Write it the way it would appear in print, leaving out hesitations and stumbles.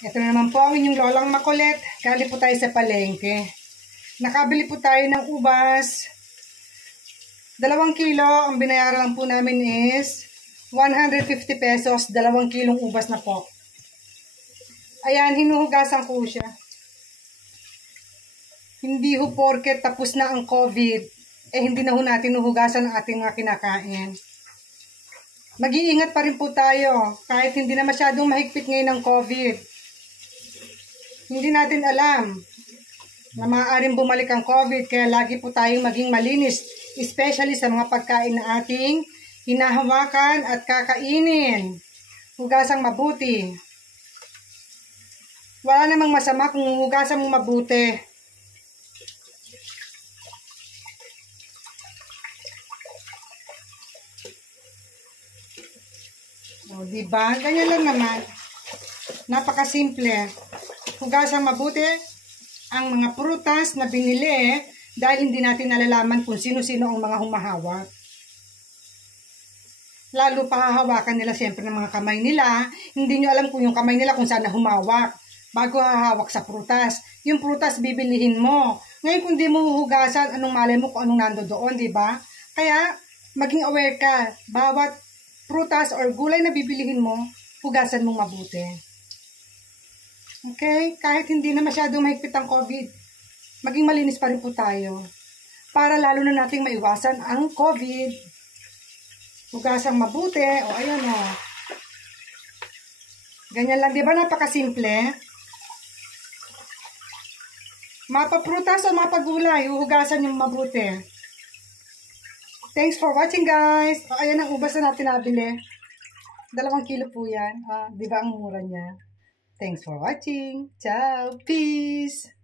Ito na naman po ang inyong lolang makulit. Galing po tayo sa palengke. Nakabili po tayo ng ubas. 2 kilo. Ang binayaran lang po namin is 150 pesos. 2 kilong ubas na po. Ayan, hinuhugasan ko siya. Hindi ho porket tapos na ang COVID, hindi na ho natin huhugasan ang ating mga kinakain. Mag-iingat pa rin po tayo kahit hindi na masyadong mahigpit ngayon ng COVID. Hindi natin alam na maaaring bumalik ang COVID, kaya lagi po tayong maging malinis, especially sa mga pagkain na ating hinahawakan at kakainin. Hugasang mabuti. Wala namang masama kung hugasan mo mabuti. O, diba? Ganyan lang naman. Napakasimple. Hugasang mabuti ang mga prutas na binili dahil hindi natin nalalaman kung sino-sino ang mga humahawak. Lalo pahahawakan nila siyempre ng mga kamay nila. Hindi nyo alam kung yung kamay nila kung saan na humawak bago hahawak sa prutas. Yung prutas bibilihin mo. Ngayon kung di mo huhugasan, anong malay mo kung anong nando doon, di ba? Kaya maging aware ka. Bawat prutas or gulay na bibilihin mo, hugasan mong mabuti. Okay? Kahit hindi na masyadong mahigpit ang COVID, maging malinis pa rin po tayo. Para lalo na nating maiwasan ang COVID. Hugasang mabuti. O, ayan o. Ganyan lang, di ba? Napakasimple. Mapaprutas o mapagulay, huhugasan yung mabuti. Thanks for watching, guys. O, ayan ang ubas na natin nabili. 2 kilo po yan. Di ba ang mura niya? Thanks for watching. Ciao. Peace.